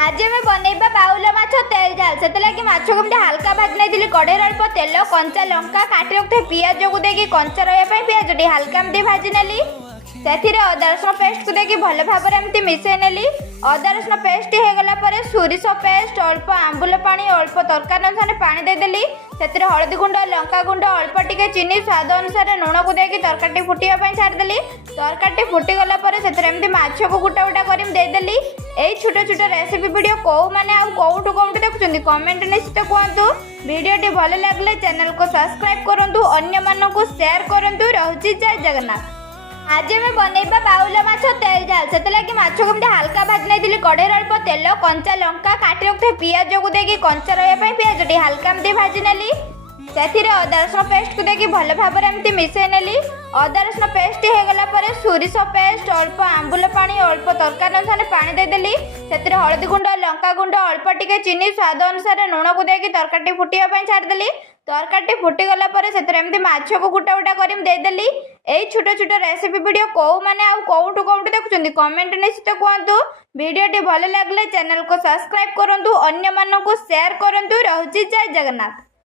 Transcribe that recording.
आज आम बनइबा बाउल माछ तेल झाल से लगे माछ को हल्का भाज नहीं कड़े अल्प तेल कंचा लंका काटी रखते पिज को देखिए कंचा रही पिज हल्का एमती भाजी नेली से अदा रसुण पेस्ट को देखिए भल भाव में मिसई नेली अदा रसुण पेस्ट होगला सोरिष पेस्ट अल्प आंबुल पानी अल्प तरकारी अनुसार पानी देदेली से हलदी गुंड लंका गुंड अल्प टिके चीनी स्वाद अनुसार लुण को देखिए तरकारी फुटापी छाड़देली तरकारी फुटीगला से माछ को गुटा गुटा कर देदेली यही छोट छोट रेसिपी वीडियो कौ मैंने कौटू कौटू देखुं कमेंट निश्चित कहतु वीडियो भल लगे चैनल को सब्सक्राइब करूँ अन्य मानक शेयर करूँ रोची जय जगन्नाथ। आज आम बनइबा बाउल माछ तेल झाल से लगे माछ को हल्का भाज नहीं कड़े अल्प तेल कंचा लंका काटी रखते पिज को देखिए कंचा रही पिज हल्का एमती भाजी नेली से अदा रसुण पेस्ट को देखिए भल भाव में मिसई नेली अदा रसुण पेस्ट होगला सोरिष पेस्ट अल्प आंबुल पानी अल्प तरकारी अनुसार पानी देदेली से हलदी गुंड लंका गुंड अल्प टिके चीनी स्वाद अनुसार लुण को देखिए तरकारी फुटापी छाड़देली तरकारी फुटीगला से माछ को गुटा गुटा कर देदेली यही छोट छोट रेसिपी वीडियो कौ मैंने कौटू कौटू देखुं कमेंट निश्चित कहतु वीडियो भल लगे चैनल को सब्सक्राइब करूँ अन्य मानक शेयर करूँ रोची जय जगन्नाथ।